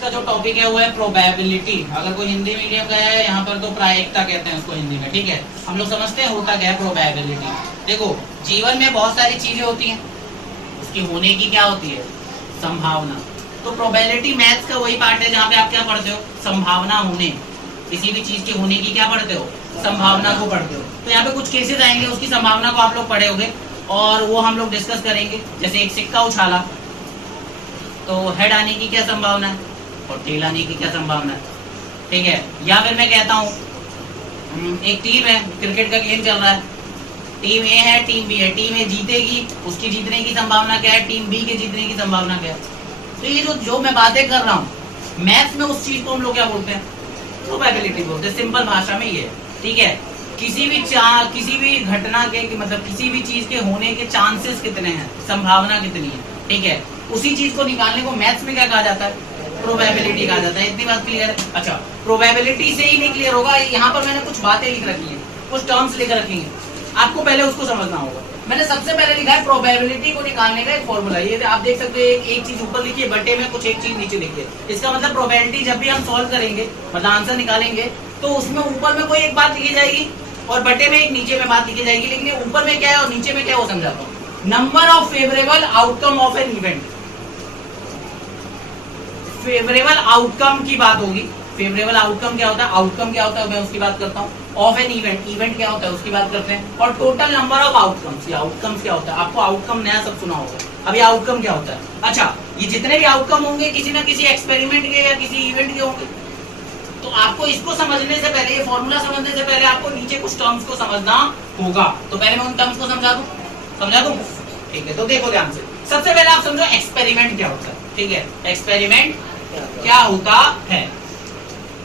का जो टॉपिक है वो है प्रोबेबिलिटी। अगर कोई हिंदी मीडियम का है यहाँ पर तो प्रायिकता कहते हैं उसको हिंदी में, ठीक है। हम लोग समझते हैं होता क्या है प्रोबेबिलिटी। देखो जीवन में बहुत सारी चीजें होती हैं, उसकी होने की क्या होती है, संभावना। तो प्रोबेबिलिटी मैथ्स का वही पार्ट है जहाँ पे आप क्या पढ़ते हो, संभावना होने, किसी भी चीज के होने की क्या पढ़ते हो, संभावना को पढ़ते हो। तो यहाँ पे कुछ केसेस आएंगे, उसकी संभावना को आप लोग पढ़े होंगे और वो हम लोग डिस्कस करेंगे। जैसे एक सिक्का उछाला तो हेड आने की क्या संभावना है और टेल आने की क्या संभावना है, ठीक है। या फिर मैं कहता हूँ एक टीम है, क्रिकेट का गेम चल रहा है, टीम ए है टीम बी है, टीम ए जीतेगी, उसकी जीतने की संभावना क्या है, टीम बी के जीतने की संभावना क्या है। तो ये जो मैं बातें कर रहा हूँ मैथ्स में, उस चीज को हम लोग क्या बोलते हैं, प्रोबेबिलिटी बोलते हैं। सिंपल भाषा में ये, ठीक है। किसी भी घटना के मतलब किसी भी चीज के होने के चांसेस कितने हैं, संभावना कितनी है, ठीक है। उसी चीज को निकालने को मैथ्स में क्या कहा जाता है, प्रोबेबिलिटी कहा जाता है। इतनी बात क्लियर है। अच्छा, प्रोबेबिलिटी से ही नहीं क्लियर होगा, यहाँ पर मैंने कुछ बातें लिख रखी है, कुछ टर्म्स लिख रखी है, आपको पहले उसको समझना होगा। मैंने सबसे पहले लिखा है प्रोबेबिलिटी को निकालने का एक फॉर्मूला। ये आप देख सकते हो, एक चीज ऊपर लिखी है बटे में, कुछ एक चीज नीचे लिखी है। इसका मतलब प्रोबेबिलिटी जब भी हम सॉल्व करेंगे, मतलब आंसर निकालेंगे, तो उसमें ऊपर में कोई एक बात लिखी जाएगी और बटे में एक नीचे में बात लिखी जाएगी। लेकिन ऊपर में क्या है और नीचे में क्या है वो समझाता हूँ। Number of favourable outcome of an event, favourable outcome की बात होगी। फेवरेबल आउटकम क्या होता है, आउटकम क्या होता है मैं उसकी बात करता हूँ। ऑफ एन इवेंट, इवेंट क्या होता है उसकी बात करते हैं। और टोटल नंबर ऑफ आउटकम्स, ये आउटकम्स क्या होता है, आपको आउटकम नया सब सुना होगा। अब ये आउटकम क्या होता है। अच्छा, ये जितने भी आउटकम होंगे किसी ना किसी एक्सपेरिमेंट के या किसी इवेंट के होंगे। तो आपको इसको समझने से पहले, ये फॉर्मूला समझने से पहले आपको नीचे कुछ टर्म्स को समझना होगा। तो पहले मैं उन टर्म्स को समझा दूं, ठीक है। तो देखो ध्यान से, सबसे पहले आप समझो एक्सपेरिमेंट क्या होता है, ठीक है। एक्सपेरिमेंट क्या होता है,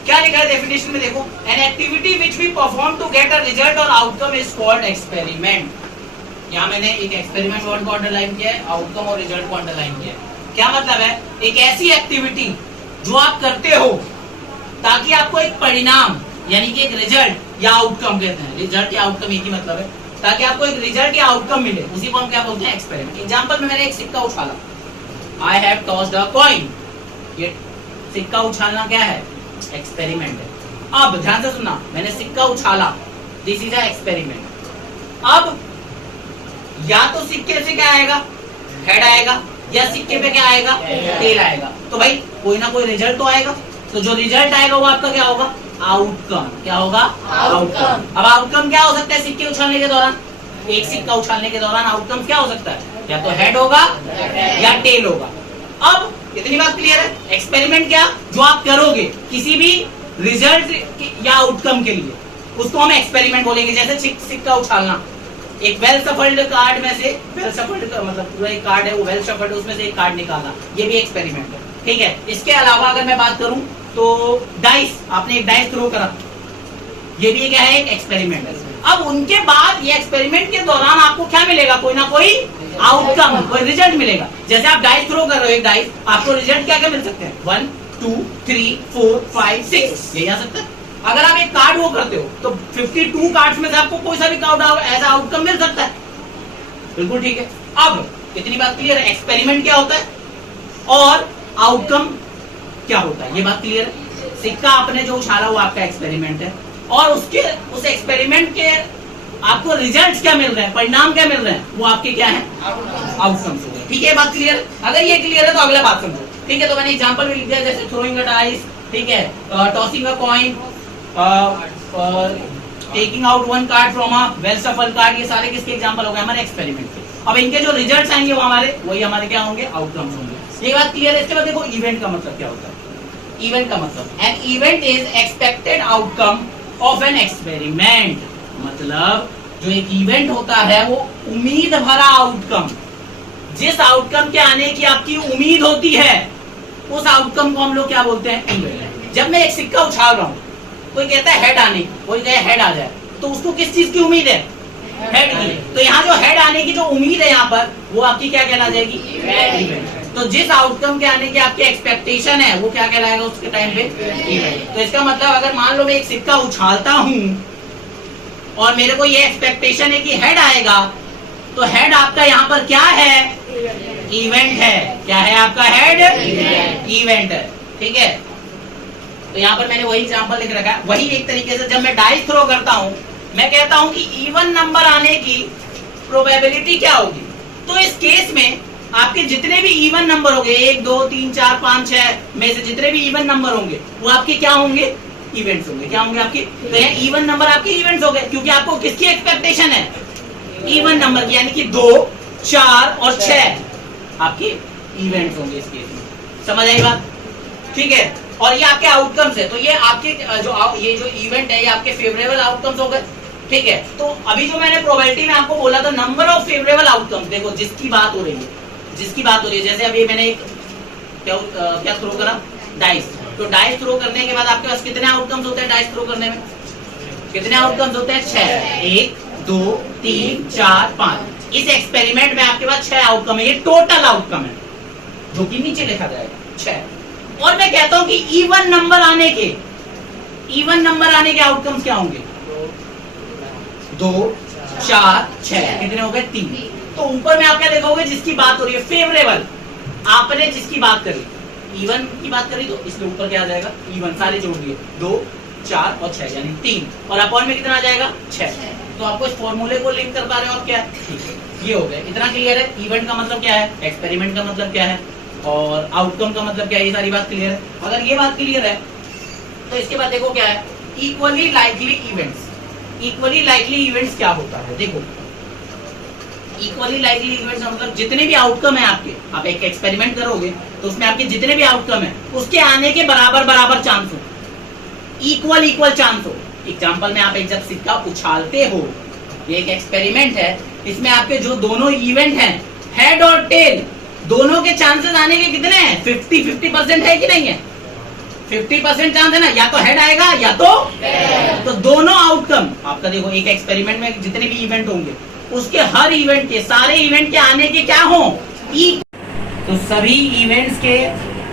क्या लिखा है डेफिनेशन में, देखो, an activity which we perform to get a result or outcome is called experiment. यहाँ मैंने एक एक्सपेरिमेंट वर्ड को अंडरलाइन किया है, आउटकम और रिजल्ट को अंडरलाइन किया है। क्या मतलब है, एक ऐसी एक्टिविटी जो आप करते हो ताकि आपको एक परिणाम यानी कि एक रिजल्ट या आउटकम कहते हैं, रिजल्ट या आउटकम एक ही मतलब है, ताकि आपको एक रिजल्ट या आउटकम मिले, उसी को हम क्या बोलते हैं, एक्सपेरिमेंट। एग्जांपल में मैंने एक सिक्का उछाला, I have tossed a coin, ये सिक्का उछालना क्या है, एक्सपेरिमेंट है। अब ध्यान से सुनना, मैंने सिक्का उछाला, दिस इज अ एक्सपेरिमेंट। अब या तो सिक्के से क्या आएगा, हेड आएगा, या सिक्के पे क्या आएगा, टेल आएगा। तो भाई कोई ना कोई रिजल्ट तो आएगा। तो जो रिजल्ट आएगा वो आपका क्या होगा, आउटकम। क्या होगा, आउटकम। अब आउटकम क्या हो सकता है सिक्के उछालने के दौरान, एक सिक्का उछालने के दौरान आउटकम क्या हो सकता है, या तो हेड होगा या टेल होगा। अब इतनी बात क्लियर है। एक्सपेरिमेंट क्या, जो आप करोगे किसी भी रिजल्ट या आउटकम के लिए, उसको हम एक्सपेरिमेंट बोलेंगे। जैसे सिक्का उछालना, एक वेल सफल्ड कार्ड में से, वेल सफल्ड का मतलब पूरा एक कार्ड है वो वेल सफल्ड, उसमें से एक कार्ड निकालना, ये भी एक्सपेरिमेंट है, ठीक है। इसके अलावा अगर मैं बात करूं तो डाइस, आपने एक डाइस थ्रो करा, ये भी क्या है, एक एक्सपेरिमेंट है। अब उनके बाद ये एक्सपेरिमेंट के दौरान आपको क्या मिलेगा, कोई ना कोई आउटकम, कोई रिजल्ट मिलेगा। जैसे आप डाइस थ्रो कर रहे हो एक डाइस, आपको रिजल्ट क्या क्या मिल सकते हैं, 1 2 3 4 5 6, यही आ सकता है। अगर आप एक कार्ड वो करते हो तो 52 कार्ड्स में से आपको कोई सा भी कार्ड ऐसा आउटकम मिल सकता है, बिल्कुल ठीक है। अब इतनी बात क्लियर है, एक्सपेरिमेंट क्या होता है और आउटकम क्या होता है, ये बात क्लियर है। सिक्का आपने जो उछाला वो आपका एक्सपेरिमेंट है, और उस एक्सपेरिमेंट के आपको रिजल्ट्स क्या मिल रहे हैं, परिणाम क्या मिल रहे हैं, वो आपके क्या है, आउटकम्स। ठीक है, बात क्लियर है। अगर ये क्लियर है तो अगला बात समझो, ठीक है। तो मैंने एग्जांपल भी लिख दिया, जैसे थ्रोइंग अ डाइस, ठीक है, tossing a coin, taking out one card from a well shuffled card, ये सारे किसके एग्जांपल हो गए, हमारे एक्सपेरिमेंट के। अब इनके जो रिजल्ट्स आएंगे वो वही हमारे क्या होंगे, आउटकम्स होंगे। ये बात क्लियर है। इसके बाद देखो इवेंट का मतलब क्या होता है। इवेंट का मतलब, an event is expected outcome of an experiment. मतलब जो एक इवेंट होता है वो उम्मीद भरा आउटकम, जिस आउटकम के आने की आपकी उम्मीद होती है, उस आउटकम को हम लोग क्या बोलते हैं, इवेंट। जब मैं एक सिक्का उछाल रहा हूँ, कोई कहता है हेड आने, कोई कहता है हेड आ जाए, तो उसको किस चीज की उम्मीद है, हेड की। तो यहाँ जो हेड आने की जो उम्मीद है यहाँ पर, वो आपकी क्या कहला जाएगी, इवेंट। तो जिस आउटकम के आने की आपकी एक्सपेक्टेशन है वो क्या कहलाएगा उसके टाइम पे, इवेंट। तो इसका मतलब अगर मान लो मैं एक सिक्का उछालता हूँ और मेरे को ये एक्सपेक्टेशन है कि हेड आएगा, तो हेड आपका यहाँ पर क्या है, इवेंट है। क्या है आपका हेड, इवेंट है। ठीक है। तो यहाँ पर मैंने वही एग्जांपल लिख रखा है। वही एक तरीके से जब मैं डाइस थ्रो करता हूँ, मैं कहता हूँ कि इवन नंबर आने की प्रोबेबिलिटी क्या होगी। तो इस केस में आपके जितने भी इवन नंबर होंगे, 1 2 3 4 5 6 में से जितने भी इवन नंबर होंगे वो आपके क्या होंगे, इवेंट्स होंगे। क्या होंगे आपके, तो यहाँ इवन नंबर आपके इवेंट्स हो गए, क्योंकि आपको किसकी एक्सपेक्टेशन है, इवन नंबर की, यानी कि 2 4 और 6 आपके इवेंट्स होंगे इस केस में। समझ आई बात, ठीक है। और ये आपके आउटकम्स है, तो ये आपके ये जो इवेंट है ये आपके फेवरेबल आउटकम्स हो गए, ठीक है। तो अभी जो मैंने प्रोबेबिलिटी में आपको बोला था नंबर ऑफ फेवरेबल आउटकम्स, देखो जिसकी बात हो रही है, जिसकी बात हो रही है, जैसे अभी मैंने एक क्या थ्रो करा, डाइस। तो डाइस थ्रो करने के बाद आपके पास कितने आउटकम्स होते हैं, डाइस थ्रो करने में कितने आउटकम्स होते हैं, 6। 1 2 3 4 5। इस एक्सपेरिमेंट में आपके पास 6 आउटकम है, ये टोटल आउटकम है जो कि नीचे लिखा जाएगा 6। और मैं कहता हूं कि इवन नंबर आने के आउटकम्स क्या होंगे, 2 4 6, कितने हो गए, 3। तो ऊपर में आप क्या देखोगे, जिसकी बात हो रही है फेवरेबल, आपने जिसकी बात करी, इवन की बात करी, तो इसके ऊपर क्या आ जाएगा, इवन सारे जोड़ दिए, 2 4 और 6 यानी 3, और अपॉन में कितना आ जाएगा, 6। तो आपको इस फॉर्मूले को लिंक कर पा रहे हो आप, क्या ये हो गया, इतना क्लियर है। इवेंट का मतलब क्या है, एक्सपेरिमेंट का मतलब क्या है, और आउटकम का मतलब क्या है, ये सारी बात क्लियर है। अगर ये बात क्लियर है तो इसके बाद देखो क्या है, equally likely events. Equally likely events क्या होता है, देखो इक्वली लाइकली इवेंट्स का मतलब जितने भी आउटकम है आपके, आप एक एक्सपेरिमेंट करोगे तो उसमें आपके जितने भी आउटकम है उसके आने के बराबर चांस हो, इक्वल चांस हो। एग्जांपल में आप एक जब सिक्का उछालते हो, ये एक एक्सपेरिमेंट है, इसमें आपके जो दोनों इवेंट हैं, हेड और टेल, दोनों के चांसेस आने के कितने हैं, 50-50% है कि नहीं है, 50% चांस है ना, या तो हेड आएगा या तो दोनों आउटकम आपका देखो, एक एक्सपेरिमेंट में जितने भी इवेंट होंगे उसके हर इवेंट के, सारे इवेंट के आने के क्या हो, तो सभी इवेंट्स के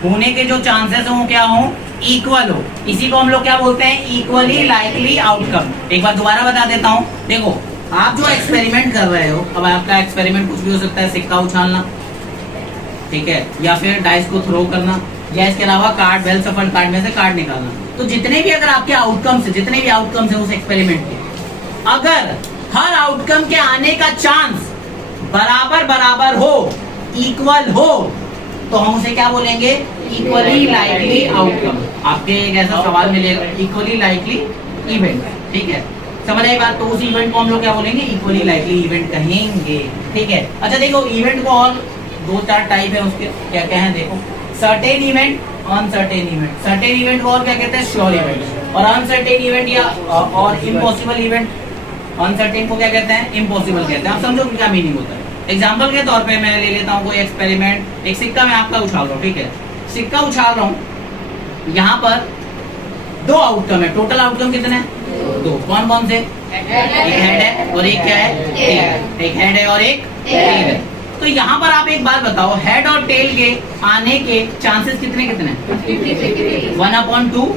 होने के जो चांसेस हो क्या हो, इक्वल हो। इसी को हम लोग क्या बोलते हैं, इक्वली लाइकली आउटकम। एक बार दोबारा बता देता हूँ, देखो आप जो एक्सपेरिमेंट कर रहे हो, अब आपका एक्सपेरिमेंट कुछ भी हो सकता है, सिक्का उछालना, ठीक है, या फिर डाइस को थ्रो करना, या इसके अलावा कार्ड, वेल सफल कार्ड में से कार्ड निकालना। तो जितने भी अगर आपके आउटकम्स है उस एक्सपेरिमेंट के, अगर हर आउटकम के आने का चांस बराबर हो, इक्वल हो, तो हम उसे क्या बोलेंगे, इक्वली लाइकली आउटकम। आपके एक ऐसा सवाल मिलेगा, इक्वली लाइकली इवेंट, ठीक है, समझ आई बात। तो उस इवेंट को हम लोग क्या बोलेंगे, इक्वली लाइकली इवेंट कहेंगे, ठीक है। अच्छा देखो, इवेंट को और 2-4 टाइप है उसके, क्या क्या है देखो, certain event, uncertain event. Certain event को और क्या कहते हैं, श्योर इवेंट। और अनसर्टेन इवेंट या और इम्पॉसिबल इवेंट, अनसर्टेन को क्या कहते हैं, इम्पॉसिबल कहते हैं। आप समझो क्या मीनिंग होता है। एग्जाम्पल के तौर पे मैं ले लेता हूँ कोई एक्सपेरिमेंट, एक सिक्का मैं आपका उछाल रहा हूँ, ठीक है, सिक्का उछाल रहा हूँ, यहाँ पर 2 आउटकम है, टोटल आउटकम कितने हैं, 2। कौन कौन से, एक हेड है और एक क्या है, टेल। एक हेड है और एक टेल है। तो यहाँ पर आप एक बात बताओ, हेड और टेल के आने के चांसेस कितने 1/2,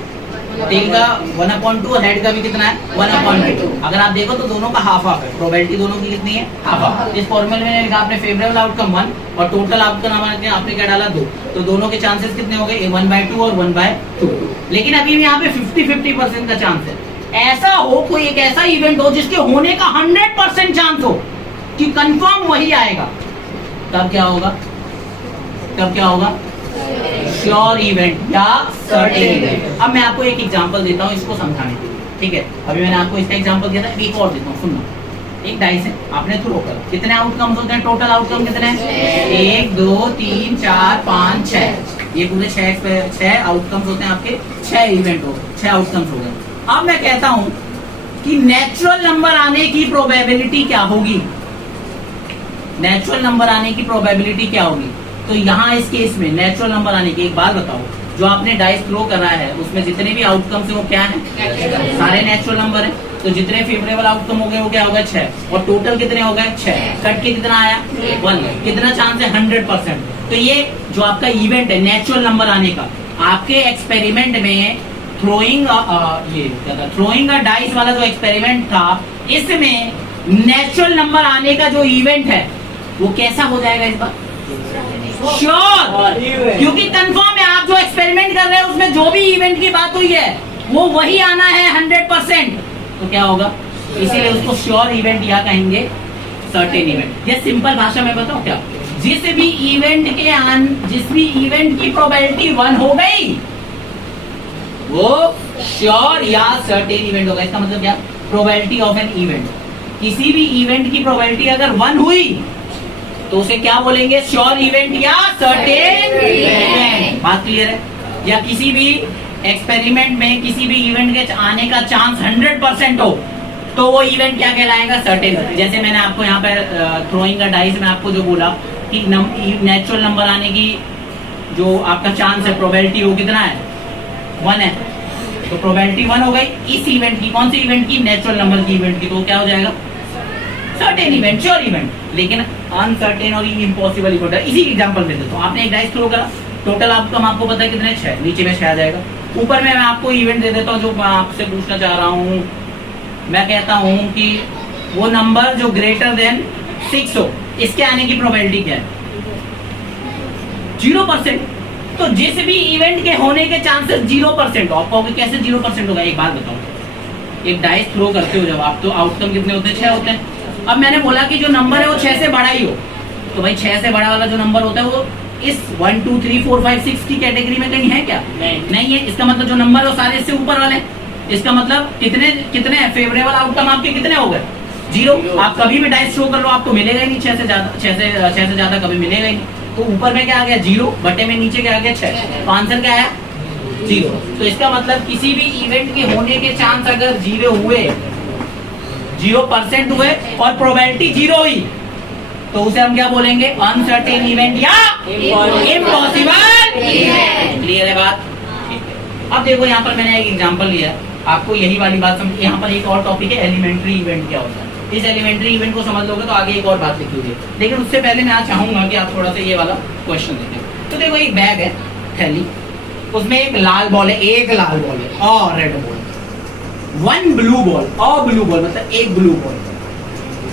टेल का 1/2, हेड का भी कितना है 1/2। अगर आप देखो तो दोनों का हाफ हाफ है, प्रोबेबिलिटी दोनों की कितनी है, हाफ। इस फॉर्मूले में लिखा आपने फेवरेबल आउटकम 1 और टोटल आउटकम आपने क्या डाला 2, तो दोनों के चांसेस कितने हो गए, 1/2 और 1/2। लेकिन अभी यहाँ पे 50-50% का चांस है। ऐसा हो, कोई एक ऐसा इवेंट हो जिसके होने का 100% चांस हो कि कंफर्म वही आएगा, तब क्या होगा, श्योर इवेंट या सर्टेन इवेंट। अब मैं आपको एक एग्जांपल देता हूँ इसको समझाने के लिए, ठीक है। अभी मैंने आपको इसका एग्जांपल दिया था, एक और देता हूँ, सुनना। एक डाइस है, आपने थ्रो कर, कितने आउटकम्स होते हैं, टोटल आउटकम कितने हैं, 1 2 3 4 5 6, ये पूरे 6 आउटकम्स होते हैं आपके, 6 इवेंट हो, 6 आउटकम्स हो गए। अब मैं कहता हूँ कि नेचुरल नंबर आने की प्रोबेबिलिटी क्या होगी, नेचुरल नंबर आने की प्रोबेबिलिटी क्या होगी। तो यहाँ इस केस में नेचुरल नंबर आने की, एक बात बताओ, जो आपने डाइस थ्रो करा है उसमें जितने भी आउटकम्स है वो क्या है, सारे नेचुरल नंबर है। तो जितने फेवरेबल आउटकम हो गए वो क्या हो गए, 6, और टोटल कितने हो गए 6, कट के कितना आया 1, कितना चांस है 100%। तो ये जो आपका इवेंट है नेचुरल नंबर आने का, आपके एक्सपेरिमेंट में थ्रोइंग अ डाइस वाला जो एक्सपेरिमेंट था, इसमें नेचुरल नंबर आने का जो इवेंट है वो कैसा हो जाएगा, इस बार श्योर, क्योंकि कंफर्म है आप जो एक्सपेरिमेंट कर रहे हैं उसमें जो भी इवेंट की बात हुई है वो वही आना है 100%, तो क्या होगा, इसीलिए उसको श्योर इवेंट या कहेंगे सर्टेन इवेंट। ये सिंपल भाषा में बताऊं क्या, जिस भी इवेंट की प्रोबेबिलिटी 1 हो गई वो श्योर या सर्टेन इवेंट होगा। इसका मतलब क्या, प्रोबेबिलिटी ऑफ एन इवेंट, किसी भी इवेंट की प्रोबेबिलिटी अगर 1 हुई तो उसे क्या बोलेंगे, श्योर इवेंट या सर्टेन इवेंट। बात क्लियर है? या किसी भी एक्सपेरिमेंट में किसी भी इवेंट के आने का चांस 100% हो तो वो इवेंट क्या कहलाएगा, सर्टेन। जैसे मैंने आपको यहाँ पर थ्रोइंग का डाइस में आपको जो बोला कि नेचुरल नंबर आने की जो आपका चांस है, प्रोबेबिलिटी वो कितना है, 1 है, तो प्रोबेबिलिटी 1 हो गई इस इवेंट की, कौन सी इवेंट की, नेचुरल नंबर की इवेंट की, तो क्या हो जाएगा, सर्टेन इवेंट, श्योर इवेंट। लेकिन अनसर्टेन और इम्पॉसिबल इवेंट, इसी एग्जांपल में देता हूं, आपने एक डाइस थ्रो करा, टोटल आउटकम आपको पता है कितने, 6, नीचे में 6 आ जाएगा। ऊपर में मैं आपको इवेंट दे देता हूँ जो मैं आपसे पूछना चाह रहा हूँ, मैं कहता हूँ कि वो नंबर जो ग्रेटर देन 6 हो, इसके आने की प्रोबेबिलिटी क्या है, 0%। तो जिस भी इवेंट के होने के चांसेस 0%, आप कहोगे कैसे 0% होगा, एक बात बताओ, एक डाइस थ्रो करते हो जब आप, तो आउटकम कितने होते हैं, 6 होते हैं। अब मैंने बोला कि जो नंबर है वो 6 से बड़ा ही हो, तो भाई 6 से बड़ा वाला जो नंबर होता है वो इस 1 2 3 4 5 6 की कैटेगरी में कहीं है क्या, नहीं है। इसका मतलब जो नंबर है वो सारे इससे ऊपर वाले, इसका मतलब कितने फेवरेबल आउटकम आपके कितने हो गए, 0। आप कभी भी डाइस थ्रो कर लो आपको मिलेगा ही नहीं 6 से ज्यादा कभी मिलेगा ही नहीं। तो ऊपर में क्या आ गया, 0, बटे में नीचे क्या आ गया, 6, तो आंसर क्या है, 0। तो इसका मतलब किसी भी इवेंट के होने के चांस अगर 0% हुए और प्रोबेबिलिटी 0 हुई तो उसे हम क्या बोलेंगे, अनसर्टेन इवेंट या इम्पॉसिबल इवेंट। क्लियर है बात? अब देखो यहाँ पर मैंने एक एग्जांपल लिया, आपको यही वाली बात समझ। यहाँ पर एक और टॉपिक है, एलिमेंट्री इवेंट क्या होता है। इस एलिमेंट्री इवेंट को समझ लोगे तो आगे एक और बात लिखी हुई है, लेकिन उससे पहले मैं आज चाहूंगा कि आप थोड़ा सा ये वाला क्वेश्चन देखें। तो देखो एक बैग है, थैली, उसमें एक लाल बॉल है, एक लाल बॉल है और रेड बॉल, 1 ब्लू बॉल और ब्लू बॉल मतलब एक blue ball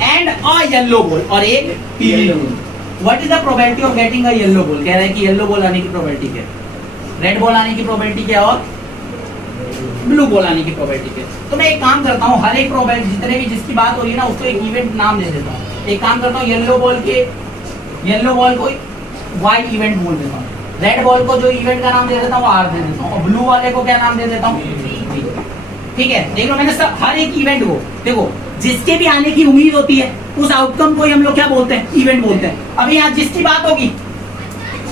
and a yellow ball और एक पीली ball. What is the probability of getting a yellow ball? कह रहा है कि येलो बॉल आने की प्रोबेबिलिटी क्या है, रेड बॉल आने की प्रोबेबिलिटी क्या और ब्लू बॉल आने की प्रोबेबिलिटी क्या। तो मैं एक काम करता हूँ, हर एक प्रोबेबिलिटी जितने भी जिसकी बात हो रही है ना उसको एक इवेंट नाम दे देता हूँ। एक काम करता हूँ, येलो बॉल को वाई इवेंट बोल देता हूँ, रेड बॉल को जो इवेंट का नाम दे देता हूँ आर दे देता हूँ, और ब्लू वाले को क्या नाम दे देता हूँ, ठीक है। देख लो मैंने सब हर एक इवेंट को, देखो जिसके भी आने की उम्मीद होती है उस आउटकम को ही हम लोग क्या बोलते हैं, इवेंट बोलते हैं। अभी यहाँ जिसकी बात होगी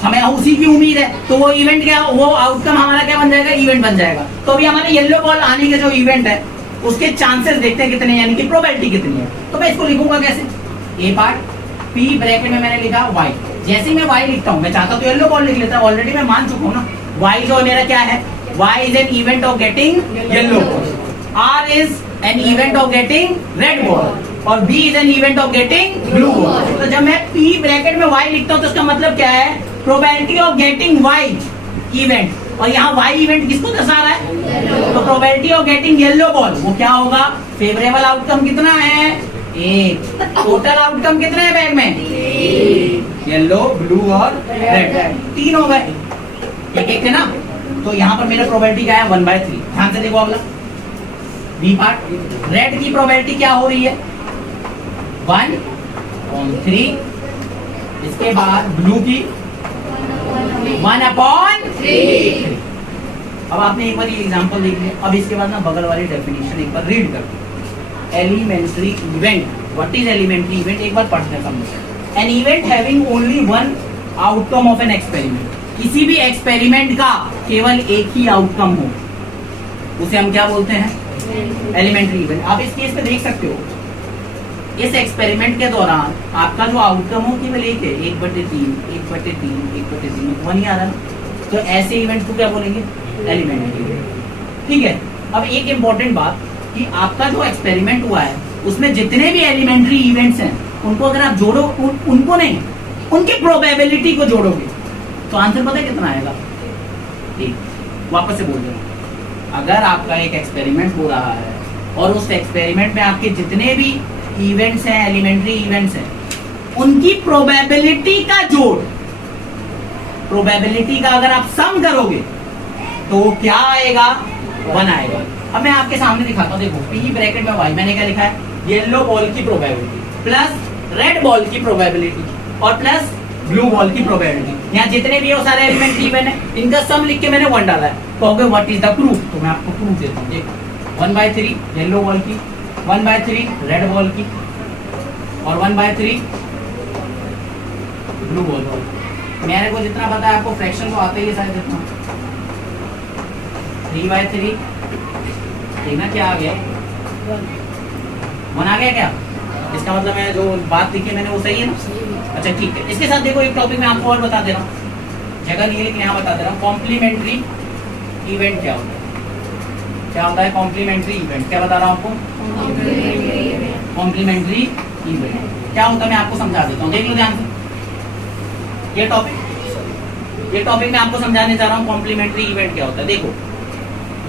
हमें उसी की उम्मीद है तो वो इवेंट क्या, वो आउटकम हमारा क्या बन जाएगा, इवेंट बन जाएगा। तो अभी हमारे येलो बॉल आने के जो इवेंट है उसके चांसेस देखते हैं कितने, यानी कि प्रोबेबिलिटी कितनी है। तो मैं इसको लिखूंगा कैसे, ए पार्ट पी ब्रैकेट में मैंने लिखा वाई। जैसे ही मैं वाई लिखता हूँ, मैं चाहता तो येलो बॉल लिख लेता, ऑलरेडी मैं मान चुका हूँ ना, वाई जो मेरा क्या है, Y is an event of getting yellow ball, R is an event of getting red ball और B is an event of getting blue ball. तो जब मैं पी ब्रैकेट में वाई लिखता हूँ तो इसका मतलब क्या है, probability of getting Y event, और यहाँ वाई इवेंट किसको दर्शा रहा है, तो probability of getting yellow ball वो क्या होगा, फेवरेबल आउटकम कितना है, 1। टोटल आउटकम कितने हैं बैग में, येलो ब्लू और रेड, 3 हो गए, एक थे ना। तो यहाँ पर मेरा प्रोबेबिलिटी क्या है, 1/3। ध्यान से देखो अगला बी पार्ट, रेड की प्रोबेबिलिटी क्या हो रही है, 1/3, इसके बाद ब्लू की 1/3। अब आपने एक बार ये एग्जांपल देख लिया, अब इसके बाद ना बगल वाली डेफिनेशन एक बार रीड कर। Elementary event, what is elementary event, एक बार पढ़ते हैं समझो। An event having only 1 outcome of an experiment, किसी भी एक्सपेरिमेंट का केवल एक ही आउटकम हो उसे हम क्या बोलते हैं, एलिमेंट्री इवेंट। आप इस केस पे देख सकते हो, इस एक्सपेरिमेंट के दौरान आपका जो आउटकम हो केवल एक है, 1/3, 1/3, 1/3, 1 ही आ रहा है। तो ऐसे इवेंट को क्या बोलेंगे, एलिमेंट्री इवेंट। ठीक है। अब एक इंपॉर्टेंट बात कि आपका जो एक्सपेरिमेंट हुआ है उसमें जितने भी एलिमेंट्री इवेंट्स हैं उनको अगर आप जोड़ो, उनको नहीं, उनकी प्रोबेबिलिटी को जोड़ोगे तो आंसर पता है कितना आएगा, ठीक। वापस से बोल रहा हूं, अगर आपका एक एक्सपेरिमेंट हो रहा है और उस एक्सपेरिमेंट में आपके जितने भी इवेंट्स हैं, एलिमेंट्री इवेंट्स हैं, उनकी प्रोबेबिलिटी का जोड़ प्रोबेबिलिटी का अगर आप सम करोगे तो वो क्या आएगा, 1 आएगा। अब मैं आपके सामने दिखाता हूँ, देखो पी ब्रैकेट में वाई, मैंने क्या लिखा है, येलो बॉल की प्रोबेबिलिटी प्लस रेड बॉल की प्रोबेबिलिटी और प्लस ब्लू बॉल की प्रोबेबिलिटी। यहाँ जितने भी वो सारे एलिमेंट थी मैंने इनका सम लिख के मैंने 1 डाला है। कहोगे व्हाट इज द प्रूफ, तो मैं आपको प्रूफ देता हूँ। देखो 1/3 येलो बॉल की, 1/3 रेड बॉल की और 1/3 ब्लू बॉल। मेरे को जितना पता है, आपको फ्रैक्शन तो आता ही है शायद जितना, 3/3 देखना क्या आ गया, 1 आ गया क्या? इसका मतलब है जो बात लिखी मैंने वो सही है ना। अच्छा ठीक है, इसके साथ देखो एक टॉपिक में आपको और बता दे रहा हूँ, जगह नहीं है लेकिन यहाँ बता दे रहा हूँ। कॉम्प्लीमेंट्री इवेंट क्या होता है, क्या होता है कॉम्प्लीमेंट्री इवेंट, क्या बता रहा हूँ आपको, कॉम्प्लीमेंट्री इवेंट क्या होता है मैं आपको समझा देता हूँ, देख लो ध्यान से। ये टॉपिक मैं आपको समझाने जा रहा हूँ, कॉम्प्लीमेंट्री इवेंट क्या होता है। देखो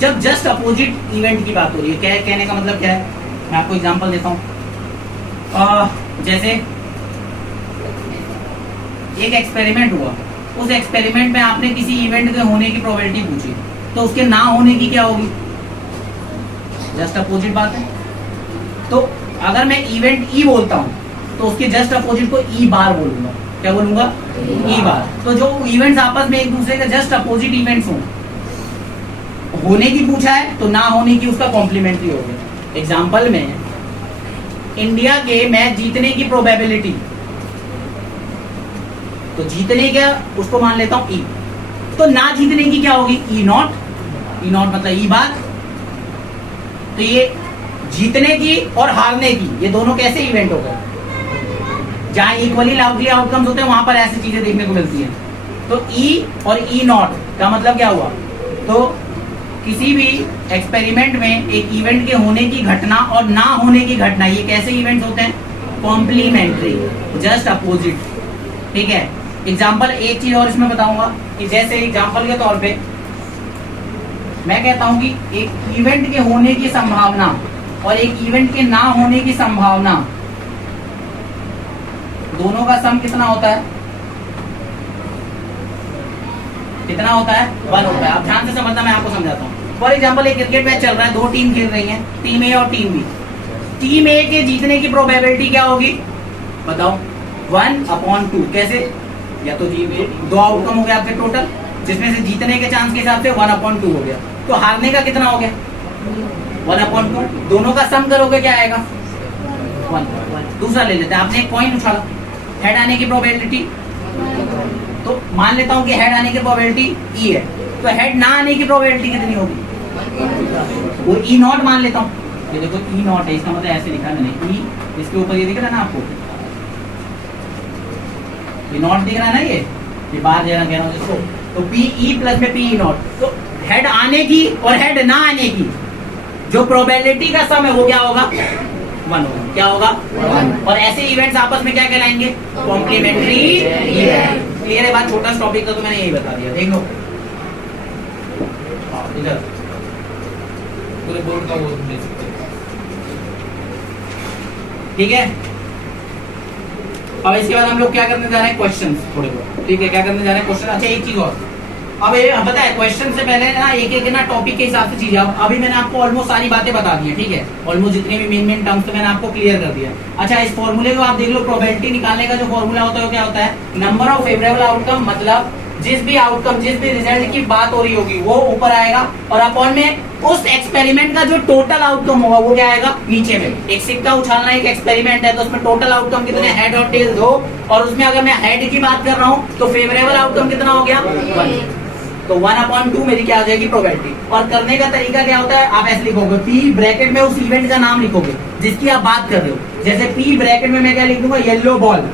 जब जस्ट अपोजिट इवेंट की बात हो रही है, क्या कहने का मतलब क्या है, मैं आपको एग्जांपल देता हूँ। जैसे एक एक्सपेरिमेंट हुआ, उस एक्सपेरिमेंट में आपने किसी इवेंट के होने की प्रोबेबिलिटी पूछी, तो उसके ना होने की क्या होगी, जस्ट अपोजिट बात है। तो अगर मैं इवेंट ई बोलता हूं तो उसके जस्ट अपोजिट को ई बार बोलूंगा, क्या बोलूंगा, ई बार। तो जो इवेंट्स आपस में एक दूसरे के जस्ट अपोजिट इवेंट्स हो, होने की पूछा है तो ना होने की उसका कॉम्प्लीमेंट्री हो गया। एग्जाम्पल में इंडिया के मैच जीतने की प्रोबेबिलिटी, तो जीतने का उसको मान लेता हूं ई, तो ना जीतने की क्या होगी, ई नॉट। ई नॉट मतलब ई बार। तो ये जीतने की और हारने की, ये दोनों कैसे इवेंट हो गए, जहां इक्वली लाउडली आउटकम्स होते हैं वहां पर ऐसी चीजें देखने को मिलती हैं। तो ई और ई नॉट का मतलब क्या हुआ, तो किसी भी एक्सपेरिमेंट में एक इवेंट के होने की घटना और ना होने की घटना, ये कैसे इवेंट्स होते हैं, कॉम्प्लीमेंट्री, जस्ट अपोजिट। ठीक है, एग्जाम्पल एक चीज और इसमें बताऊंगा कि जैसे एग्जाम्पल के तौर पे मैं कहता हूं कि एक इवेंट के होने की संभावना और एक इवेंट के ना होने की संभावना, दोनों का सम कितना होता है, कितना होता है, 1 होता है। आप ध्यान से समझना, मैं आपको समझाता हूँ। फॉर एग्जाम्पल एक क्रिकेट मैच चल रहा है, 2 टीम खेल रही हैं, टीम ए और टीम बी। टीम ए के जीतने की प्रोबेबिलिटी क्या होगी बताओ, 1/2। कैसे, या तो जी 2 आउटकम हो गया आपके टोटल, जिसमें से जीतने के चांस के हिसाब से 1/2 हो गया। तो हारने का कितना हो गया, 1/2। दोनों का सम करोगे क्या आएगा, 1। दूसरा ले लेते हैं, आपने एक कॉइन उछाला, हेड आने की प्रोबेबिलिटी, तो मान लेता हूं कि हेड आने की प्रोबेबिलिटी ई है, तो हेड ना आने की प्रोबेबिलिटी कितनी होगी, वो ई नॉट मान लेता हूं। ये देखो ई नॉट है, इसका मतलब ऐसे लिखा है मैंने, ई इसके ऊपर ये दिख रहा है ना आपको, ये नॉट दिख रहा है ना, ये बाहर देना कह रहा हूं जिसको, तो पी ई प्लस में पी ई नॉट। तो हेड आने की और हेड ना आने की जो प्रोबेबिलिटी का सम है वो क्या होगा, 1 होगा। क्या होगा, 1। और ऐसे इवेंट्स आपस में क्या कहलाएंगे, कॉम्प्लीमेंट्री इवेंट। क्लियर है बात, छोटा टॉपिक था तो मैंने यही बता दिया। देख लो इधर पूरे बोर्ड का वो दे सकते हैं। ठीक है, अब इसके बाद हम लोग क्या करने जा रहे हैं, क्वेश्चंस थोड़े बहुत। ठीक है, क्या करने जा रहे हैं, क्वेश्चन। अच्छा एक चीज और, अब ये पता है क्वेश्चन से पहले ना एक एक ना टॉपिक के हिसाब से चीजें, अभी मैंने आपको ऑलमोस्ट सारी बातें बता दी है। ठीक है, ऑलमोस्ट जितने भी मेन टर्म्स थे मैंने आपको क्लियर कर दिया। अच्छा इस फॉर्मूले को आप देख लो, प्रोबेबिलिटी निकालने का जो फॉर्मूला होता है वो क्या होता है, नंबर ऑफ फेवरेबल आउटकम, मतलब जिस भी आउटकम, जिस भी रिजल्ट की बात हो रही होगी वो ऊपर आएगा, और अपॉन में उस एक्सपेरिमेंट का जो टोटल आउटकम होगा वो क्या आएगा, नीचे में। एक सिक्का उछालना एक एक्सपेरिमेंट है, तो उसमें टोटल आउटकम कितने, हेड और टेल्स हो, और उसमें अगर मैं हेड की बात कर रहा हूँ तो फेवरेबल आउटकम कितना हो गया, 1। तो 1/2 मेरी क्या आ जाएगी, प्रोबेबिलिटी। और करने का तरीका क्या होता है, आप ऐसे लिखोगे, पी ब्रैकेट में उस इवेंट का नाम लिखोगे जिसकी आप बात कर रहे हो। जैसे पी ब्रैकेट में मैं क्या लिख दूंगा, येलो बॉल,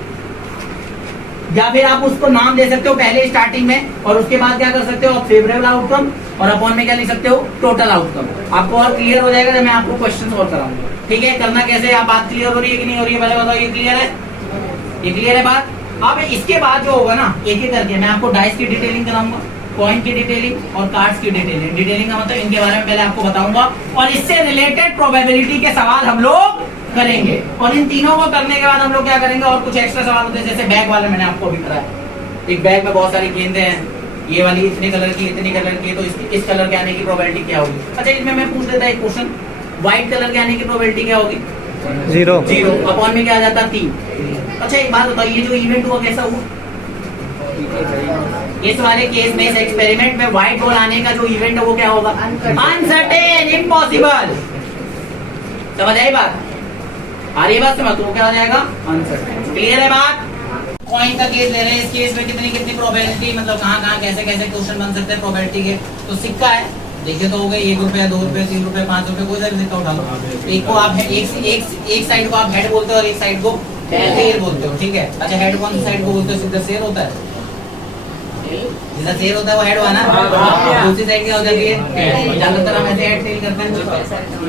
या फिर आप उसको नाम दे सकते हो पहले स्टार्टिंग में, और उसके बाद क्या कर सकते हो आप, फेवरेबल आउटकम, और अपॉन में क्या लिख सकते हो, टोटल आउटकम। आपको और क्लियर हो जाएगा जब मैं आपको क्वेश्चन और कराऊंगा। ठीक है, करना कैसे, आप बात क्लियर हो रही है कि नहीं हो रही है, पहले बताओ, ये क्लियर है, ये क्लियर है बात। अब इसके बाद जो होगा ना, एक एक करके मैं आपको डाइस की डिटेलिंग कराऊंगा, कॉइन की डिटेलिंग और कार्ड्स की डिटेलिंग। डिटेलिंग का मतलब इनके बारे में पहले आपको बताऊंगा, और इससे रिलेटेड प्रोबेबिलिटी के सवाल हम लोग करेंगे। और इन तीनों को करने के बाद हम लोग क्या करेंगे, और कुछ एक्स्ट्रा सवाल होते हैं, जैसे बैक वाले मैंने आपको अभी कराया। एक बैग में बहुत सारी गेंदें हैं, ये वाली इतने कलर की इतनी कलर की, तो इस कलर के आने की प्रोबेबिलिटी क्या होगी? अच्छा इसमें मैं पूछ लेता एक क्वेश्चन, व्हाइट कलर के आने की प्रोबेबिलिटी क्या होगी? 0 0 अपॉन में क्या आ जाता? 3। अच्छा एक बात बताओ, ये जो इवेंट हुआ कैसा हुआ? इस वाले केस में, इस एक्सपेरिमेंट में व्हाइट बॉल आने का जो इवेंट है वो क्या होगा? Uncertain, impossible. समझ आई बात? आ रही बात समझ? तो क्या हो जाएगा? अनसर्टेन। क्लियर है बात? कॉइन का केस ले रहे हैं, इस केस में कितनी कितनी प्रोबेबिलिटी, मतलब कहाँ कहाँ कैसे कैसे क्वेश्चन बन सकते हैं प्रोबेबिलिटी के। तो सिक्का है, देखिए तो हो गए 1 रुपया, 2 रुपये, 3 रुपये, 5 रुपये, कोई सा भी सिक्का उठा लो। एक को आप एक साइड को आप हेड बोलते हो और एक साइड को टेल बोलते हो, ठीक है? अच्छा हेड कौन सी साइड को बोलते हो? सीधा शेर होता है, जिसका शेर होता है वो हेड हुआ ना, दूसरी साइड क्या हो जाती है? ज्यादातर हम ऐसे हेड टेल करते हैं,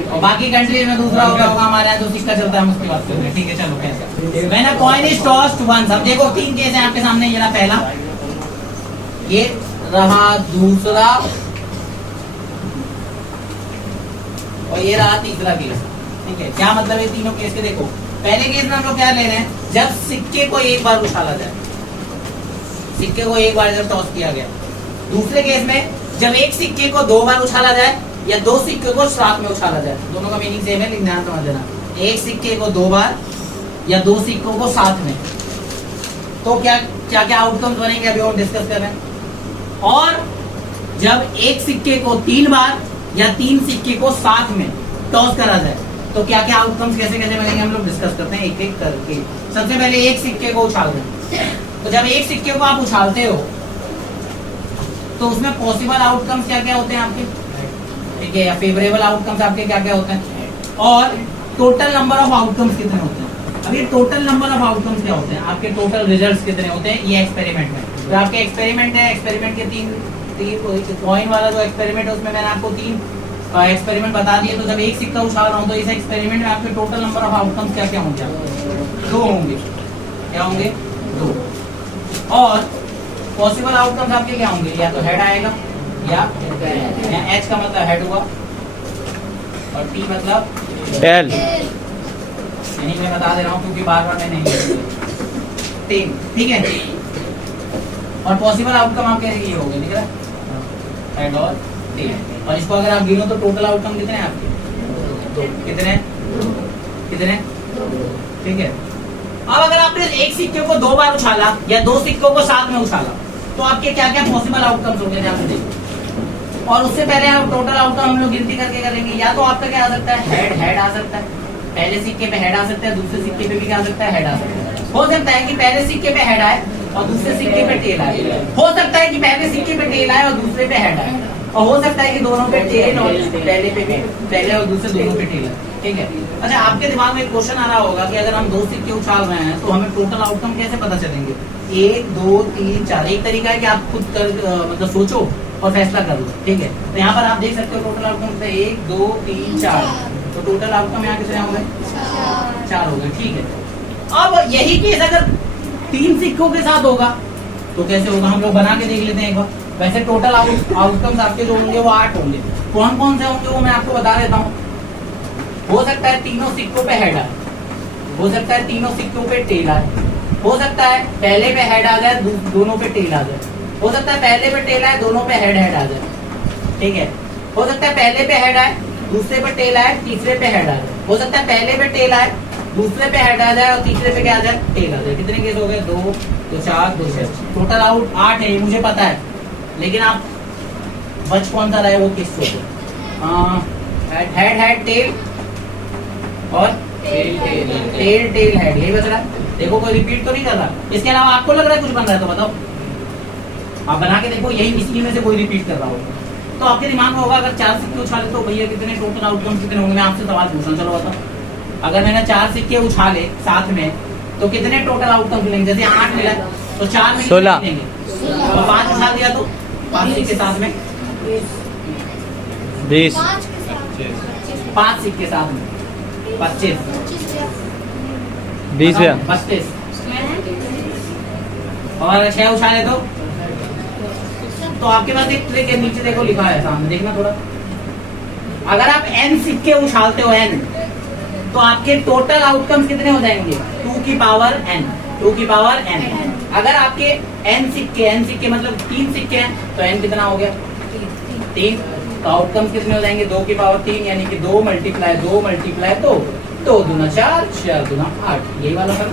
और बाकी कंट्रीज में दूसरा होगा हमारे यहाँ जो सिक्का चलता है हम उसकी बात करते हैं, ठीक है? चलो कैसे? When a coin is tossed once, अब देखो 3 केस है आपके सामने, ये रहा पहला, ये रहा दूसरा, और ये रहा तीसरा केस, ठीक है? क्या मतलब है तीनों केस के? देखो पहले केस में हम लोग क्या ले रहे हैं, जब सिक्के को एक बार उछाला जाए, सिक्के को एक बार जब टॉस किया गया। दूसरे केस में जब एक सिक्के को 2 बार उछाला जाए या 2 सिक्के को साथ में उछाला जाए, दोनों का मीनिंग सेम है लेकिन ध्यान समझ देना, एक सिक्के को 2 बार या 2 सिक्कों को साथ में, तो क्या क्या क्या आउटकम्स बनेंगे अभी हम डिस्कस कर रहे हैं। और जब एक सिक्के को 3 बार या 3 सिक्के को साथ में टॉस करा जाए, तो क्या क्या आउटकम्स कैसे कैसे बनेंगे हम लोग डिस्कस करते हैं एक एक करके। सबसे पहले एक सिक्के को उछाल दें, तो जब एक सिक्के को आप उछालते हो तो उसमें पॉसिबल आउटकम्स क्या क्या होते हैं आपके, ठीक है? या फेवरेबल आउटकम्स आपके क्या क्या होते हैं, और टोटल नंबर ऑफ आउटकम्स कितने होते हैं। अब ये टोटल नंबर ऑफ आउटकम्स क्या होते हैं, आपके टोटल रिजल्ट्स कितने होते हैं, ये एक्सपेरिमेंट में। तो आपके एक्सपेरिमेंट है, एक्सपेरिमेंट के तीन कॉइन वाला जो एक्सपेरिमेंट है उसमें मैंने आपको 3 एक्सपेरिमेंट बता दिए। तो जब एक सिक्का उछाल रहा हूँ तो इस एक्सपेरिमेंट में आपके टोटल नंबर ऑफ आउटकम्स क्या क्या होंगे? 2 होंगे। क्या होंगे? 2। और पॉसिबल आउटकम्स आपके क्या होंगे? या तो हेड आएगा, या एच का मतलब हेड हुआ, और टी मतलब टेल। नहीं मैं बता दे रहा हूँ क्योंकि बार बार मैं नहीं, 3, ठीक है? और पॉसिबल आउटकम आपके ये हो गए, दिख रहा है? हेड और टेल। और इसको अगर आप गिनो तो टोटल आउटकम कितने हैं आपके? कितने कितने? ठीक है। अब अगर आपने एक सिक्के को 2 बार उछाला या 2 सिक्कों को साथ में उछाला, तो आपके क्या क्या पॉसिबल आउटकम्स होंगे ध्यान से देखो। और उससे पहले आप टोटल आउटकम हम लोग गिनती करके करेंगे। या तो आपका क्या आ सकता है? हेड आ सकता है, पहले सिक्के पे हेड आ सकता है, दूसरे सिक्के पे भी क्या आ सकता है? हेड आ सकता है। हो सकता है कि पहले सिक्के पे हेड आए और दूसरे सिक्के पे टेल आए, हो सकता है कि पहले सिक्के पे टेल आए और दूसरे पे हेड आए, और हो सकता है कि दोनों पे टेल और पहले पे भी, पहले और दूसरे दोनों पे टेल आए, ठीक है? अच्छा आपके दिमाग में एक क्वेश्चन आ रहा होगा कि अगर हम 2 सिक्के उछाल रहे हैं तो हमें टोटल आउटकम कैसे पता चलेंगे? 1 2 3 4। एक तरीका है कि आप खुद कर मतलब सोचो और फैसला कर लो, ठीक है? तो यहाँ पर आप देख सकते हो टोटल आउटकम 1 2 3 4, तो टोटल आउटकम यहाँ कितने हो गए? 4 हो गए, ठीक है? अब यही केस अगर 3 सिक्कों के साथ होगा तो कैसे होगा, हम लोग बना के देख लेते हैं एक बार। वैसे टोटल आउटकम्स आपके जो होंगे वो 8 होंगे। कौन कौन से होंगे वो मैं आपको बता देता हूँ। हो सकता है तीनों सिक्कों पे हेड आए, हो सकता है तीनों सिक्कों पे टेल आए, हो सकता है पहले पे हेड आ जाए दोनों पे टेल आ जाए, हो सकता है पहले पे टेल आए दोनों पे हेड आ जाए, ठीक है? हो सकता है पहले पे हेड आए दूसरे पे टेल आए तीसरे पे हेड आ जाए, हो सकता है पहले पे टेल आए दूसरे पे हेड आ जाए और तीसरे पे क्या आ जाए? टेल आ जाए। कितने केस हो गए? 2 2 4 2 6। टोटल आउट 8 है, मुझे पता है, लेकिन आप बच कौन सा रहे वो केस सोचो। हेड टेल और टेल हेड, यही बच रहा है। देखो कोई रिपीट तो नहीं कर रहा। इसके अलावा आपको लग रहा है कुछ बन रहा है तो बताओ, आप बना के देखो, यही इसी में से कोई रिपीट कर रहा होगा। तो आपके दिमाग में होगा अगर 4 सिक्के उछाले तो भैया कितने टोटल आउटकम कितने होंगे? मैं आपसे सवाल पूछना, चलो बताओ। अगर मैंने 4 सिक्के उछाले साथ में तो कितने टोटल आउटकम मिलेंगे? जैसे 8 मिला तो 4 में 16 मिलेंगे, और 5 उछाल दिया तो 5 सिक्के साथ में 20, 5 सिक्के साथ में 25, 20 या 32, और 6 उछाले तो आपके पास एक ट्रिक है, नीचे देखो लिखा है सामने, देखना थोड़ा। अगर आप n सिक्के उछालते हो n, तो आपके टोटल आउटकम्स कितने हो जाएंगे? 2 की पावर n, 2 की पावर n। अगर आपके n सिक्के मतलब 3 सिक्के हैं तो n कितना हो गया 3। तो आउटकम कितने हो जाएंगे 2 की पावर 3, यानी कि 2 मल्टीप्लाई 2 दूना 4, 4 दूना 8, यही वाला था।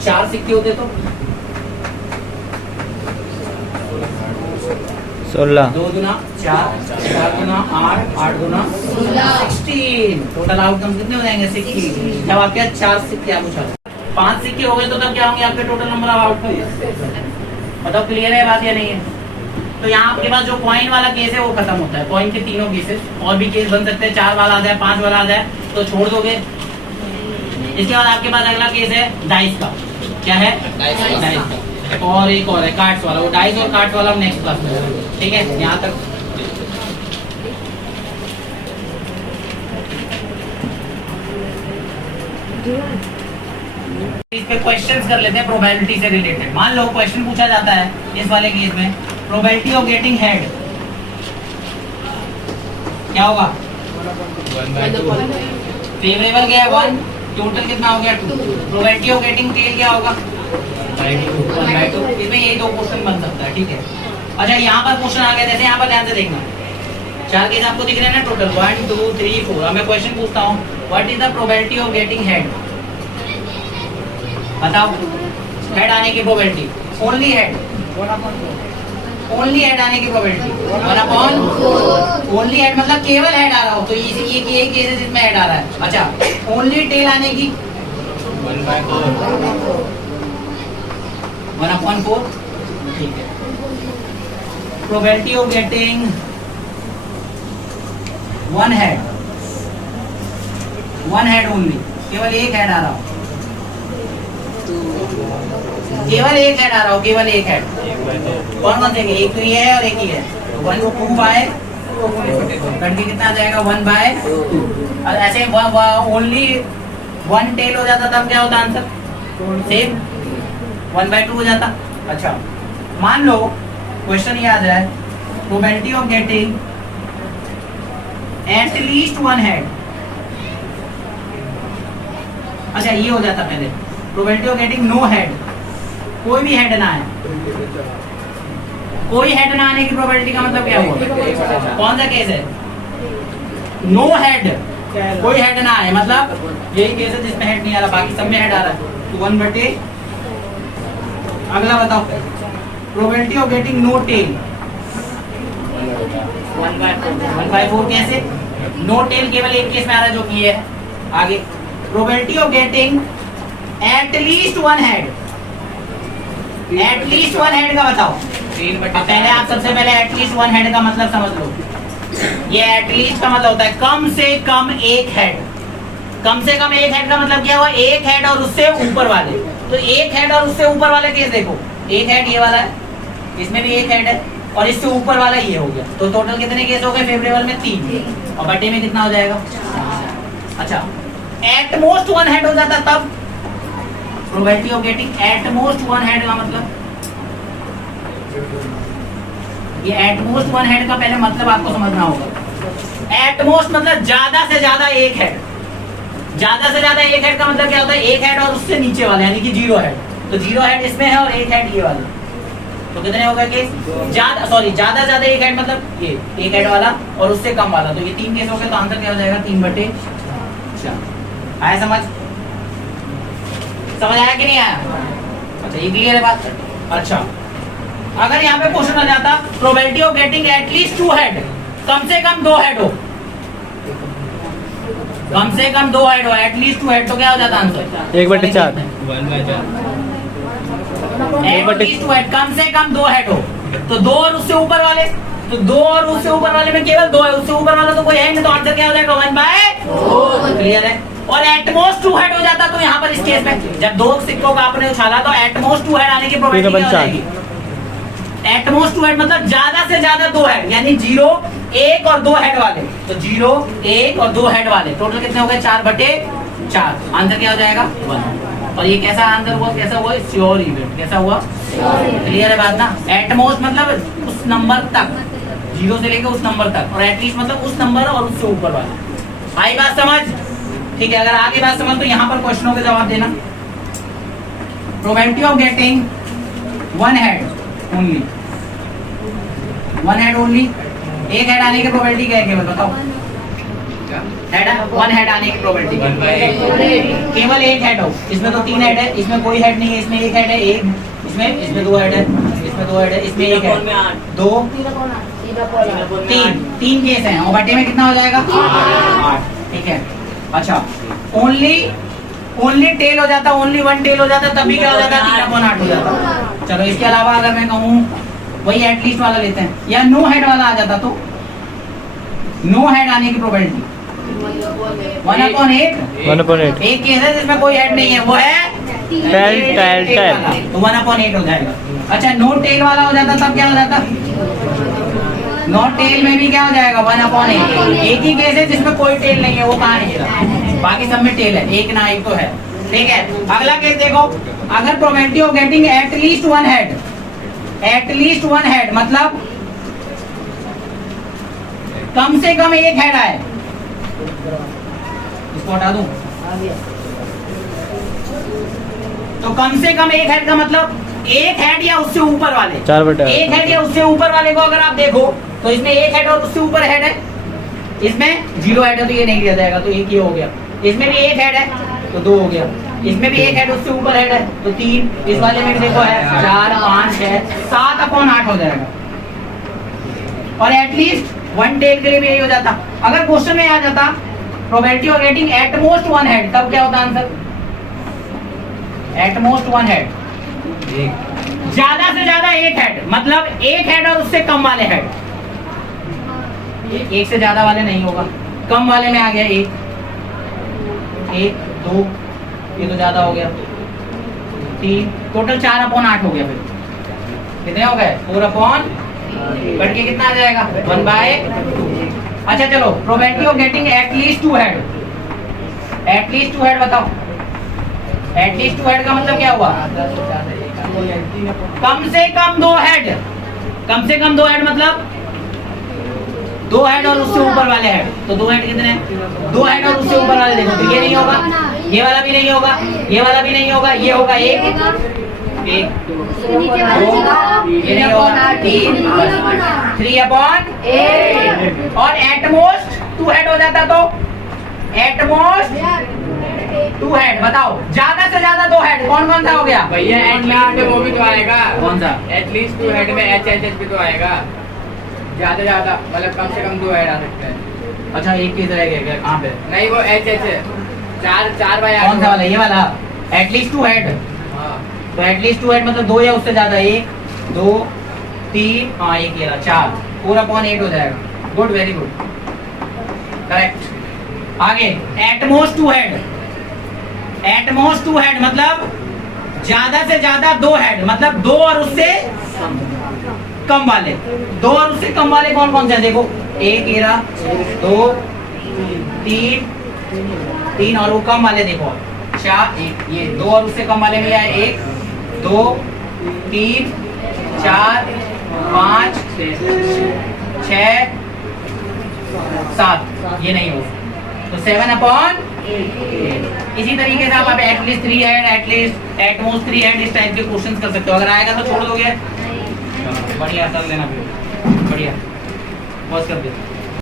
4 सिक्के होते तो 16, 2 दूना 4, 4 दूना 8, 8 दूना 16। टोटल आउटकम कितने हो जाएंगे 16। जब आपके 4 सिक्के आप पूछा 5 सिक्के हो गए तो तब क्या होंगे आपके टोटल नंबर ऑफ आउटकम। बताओ क्लियर है बात या नहीं है। तो यहाँ आपके पास जो कॉइन वाला केस है वो खत्म होता है। कॉइन के तीनों केसेस, और भी केस बन सकते हैं, 4 वाला आ जाए 5 वाला आ जाए तो छोड़ दोगे। इसके बाद आपके पास अगला केस है डाइस का। क्या है डाइस का। और एक और है कार्ड्स वाला। वो डाइस और कार्ड्स वाला नेक्स्ट क्लास में, ठीक है। यहाँ तक इस पे क्वेश्चंस कर लेते हैं प्रोबेबिलिटी से रिलेटेड। मान लो क्वेश्चन पूछा जाता है इस वाले केस में, प्रोबेबिलिटी ऑफ गेटिंग हेड क्या होगा 1/2। फेवरेबल क्या है 1, टोटल कितना हो गया 2। प्रोबेबिलिटी ऑफ गेटिंग टेल क्या होगा 1/2। इसमें यही 2 क्वेश्चन बन सकता है, ठीक है। अच्छा यहाँ पर क्वेश्चन आ गया, जैसे यहाँ पर ध्यान से देखना, 4 केस आपको दिख रहे हैं ना टोटल 1 2 3 4। अब मैं क्वेश्चन पूछता हूँ what is the probability of getting head. बताओ हेड आने की probability, only head, only head आने की प्रोबेबिलिटी 1/4। ओनली हेड मतलब केवल हेड आ रहा हो तो ये केस है जिसमें हेड आ रहा है। अच्छा ओनली टेल आने की 1/4, ठीक है। Probability of getting 1 head only, केवल एक हेड आ रहा हो, केवल एक हेड आ रहा हो, केवल एक हेड। कौन कौन से, एक तो ये है और एक ही है। 1 2 बाय करके कितना आ जाएगा 1/2। और ऐसे ओनली 1 टेल हो जाता तब क्या होता आंसर सेम 1/2 हो जाता। अच्छा मान लो क्वेश्चन ये आ जाए probability of getting at least 1 head. अच्छा ये हो जाता पहले probability of getting no head, कोई भी हेड ना है। कोई हेड ना आने की प्रोबेबिलिटी का मतलब क्या हुआ, कौन सा केस है नो हेड, कोई हेड ना आए, मतलब यही केस है जिसमें हेड नहीं आ रहा, बाकी सब में हेड आ रहा है तो 1/। अगला बताओ probability of getting no tail 1/4 कैसे, नो टेल केवल एक केस में आ रहा है जो कि ये है। आगे probability of getting at least 1 head, eight least 1 head का बताओ। पहले आप सबसे पहले एट लीस्ट 1 हेड का मतलब समझ लो। ये एट लीस्ट का मतलब होता है कम से कम एक हेड। कम से कम एक हेड का मतलब क्या हुआ, एक हेड और उससे ऊपर वाले। तो एक हेड और उससे ऊपर वाले केस देखो, एक हेड ये वाला है, इसमें भी एक हेड है, और इससे ऊपर वाला ये हो गया। तो टोटल कितने केस हो गए फेवरेबल में 3, और बटे में कितना हो जाएगा। अच्छा एट मोस्ट 1 हेड हो जाता तब probability of getting at most 1 head का मतलब, ये एट मोस्ट 1 हेड का पहले मतलब आपको समझना होगा। एट मोस्ट मतलब ज्यादा से ज्यादा एक हेड, ज्यादा से ज्यादा एक हेड का मतलब क्या होता है, एक हेड और उससे नीचे वाला, यानी कि 0 हेड। तो 0 हेड इसमें है और एक हेड ये वाला, तो कितने होगा केस, ज्यादा ज्यादा ज्यादा एक हेड मतलब ये एक हेड वाला और उससे कम वाला, तो ये 3 केस हो गए। तो आंसर क्या हो जाएगा 3/4। आया समझ, समझ आया कि नहीं आया। अच्छा ये क्लियर है बात। अच्छा अगर यहाँ पे क्वेश्चन आ जाता probability of getting at least 2 head, कम से कम 2 हेड हो, कम से कम 2 हेड हो, एट लीस्ट 2 हेड, तो क्या हो जाता आंसर 1/4। 1/4 हेड, कम से कम 2 हेड हो। तो 2 और उससे ऊपर वाले, तो 2 और उससे ऊपर वाले में केवल 2 है, उससे ऊपर वाला तो कोई है नहीं, तो आंसर क्या हो जाएगा 1/4। क्लियर है। और एटमोस्ट 2 हेड हो जाता तो यहाँ पर इस केस में जब 2 सिक्कों का आपने उछाला तो एटमोस्ट 2 हेड आने की प्रोबेबिलिटी क्या हो जाएगी। एटमोस्ट 2 हेड मतलब ज्यादा से ज्यादा 2 हेड, यानी 0 1 और 2 हेड वाले, तो 0 1 और 2 हेड वाले टोटल कितने हो गए 4/4। आंसर क्या हो जाएगा 1। और ये कैसा आंसर हुआ, कैसा हुआ श्योर इवेंट, कैसा हुआ क्लियर है बात ना। एटमोस्ट मतलब उस नंबर तक, 0 से लेकर उस नंबर तक, और एटलीस्ट मतलब उस नंबर और उससे ऊपर वाला। आई बात समझ, ठीक है। अगर आगे बात समझ तो यहाँ पर क्वेश्चनों के जवाब देना। Probability of getting one head only, one head only, एक हेड आने की प्रोबेबिलिटी क्या है केवल बताओ? हेड, वन हेड आने की प्रोबेबिलिटी केवल एक हेड हो। इसमें तो तीन हेड है, इसमें कोई हेड नहीं है, इसमें एक हेड है, एक इसमें दो हेड है, इसमें दो हेड है, इसमें एक है, दो तीन, तीन केस हैं और बटे में कितना हो जाएगा? 8। ठीक है। अच्छा ओनली टेल हो जाता, ओनली वन टेल हो जाता, तभी क्या हो जाता? 3/8 हो जाता। चलो इसके अलावा अगर मैं कहूँ वही एटलीस्ट वाला लेते हैं, या नो हेड वाला आ जाता तो नो हेड आने की प्रोबेबिलिटी 1/8। एक केस है जिसमें कोई हेड नहीं है, वो है टेल वाला, तो 1/8 हो जाएगा। अच्छा नो टेल वाला हो जाता तब क्या हो जाता? नो टेल में भी क्या हो जाएगा? 1/8। एक ही केस है जिसमें कोई टेल नहीं है, वो कहाँ है? बाकी सब में टेल है, एक ना एक तो है। ठीक है। अगला केस देखो, अगर probability of getting at least one head, at least one head मतलब कम से कम एक हेड आए, इसको हटा दूं तो कम से कम एक हेड का मतलब एक हेड या उससे ऊपर वाले, एक हेड या उससे ऊपर वाले को अगर आप देखो तो इसमें एक हेड और उससे ऊपर हेड है, इसमें 0 हेड है तो ये नहीं लिया जाएगा, तो एक ही हो गया। इसमें भी एक हेड है तो 2 हो गया, इसमें भी एक हेड उससे ऊपर हेड है तो 3, इस वाले में भी देखो है 4, 5, 6, 7/8 हो जाएगा। और एटलीस्ट वन टेल के लिए भी यही हो जाता। अगर क्वेश्चन में आ जाता probability of getting at most one head, तब क्या होता आंसर? एटमोस्ट वन हेड, ज्यादा से ज्यादा एक हेड, मतलब एक हेड और उससे कम वाले हेड, एक से ज्यादा वाले नहीं होगा, कम वाले में आ गया एक, 2, ये तो ज्यादा हो गया, 3, टोटल 4/8 हो गया। फिर कितने हो गए? 4/, कट के कितना आ जाएगा? 1/2। अच्छा चलो probability of getting at least 2 head, at least 2 head बताओ। एटलीस्ट 2 हेड का मतलब क्या हुआ? कम से कम 2 हेड, कम से कम 2 हेड मतलब 2 हेड और उससे ऊपर वाले हेड, तो 2 हेड कितने? 2 हेड और उससे ऊपर वाले देखो तो ये नहीं होगा, ये वाला भी नहीं होगा, ये वाला भी नहीं होगा, ये होगा 1, 2, ये नहीं होगा 3, 3/8। और एटमोस्ट 2 हेड हो जाता तो एटमोस्ट 2 हेड बताओ, ज्यादा से ज्यादा 2 हेड कौन कौन सा हो गया? भैया एटलीस्ट वो भी तो आएगा, कौन सा? एटलीस्ट 2 हेड में HHH भी तो आएगा, ज्यादा मतलब कम से कम 2 हेड आ सकते हैं। अच्छा एक केस रह गया क्या? कहाँ पे? नहीं वो HH 4/8 कौन सा वाला? ये वाला एटलीस्ट 2 हेड। तो एटलीस्ट 2 हेड मतलब 2 या उससे ज्यादा, 1, 2, 3, हाँ एक ये 4, 4/8 हो जाएगा। Good, very good, correct. आगे एटमोस्ट 2 हेड, एटमोस्ट 2 हेड मतलब ज्यादा से ज्यादा 2 हेड, मतलब 2 और उससे कम वाले, 2 और उससे कम वाले कौन कौन से हैं? देखो 1, 2, 3 और वो कम वाले देखो 4, 1, ये 2 और उससे कम वाले में आए 1, 2, 3, 4, 5, 6, 7, ये नहीं हो तो 7/8। इसी तरीके से आप at least 3 head, at least at most 3 head, इस टाइप के क्वेश्चंस कर सकते हो। अगर आएगा तो छोड़ दोगे, बढ़िया कर लेना, फिर बढ़िया बस कर दे।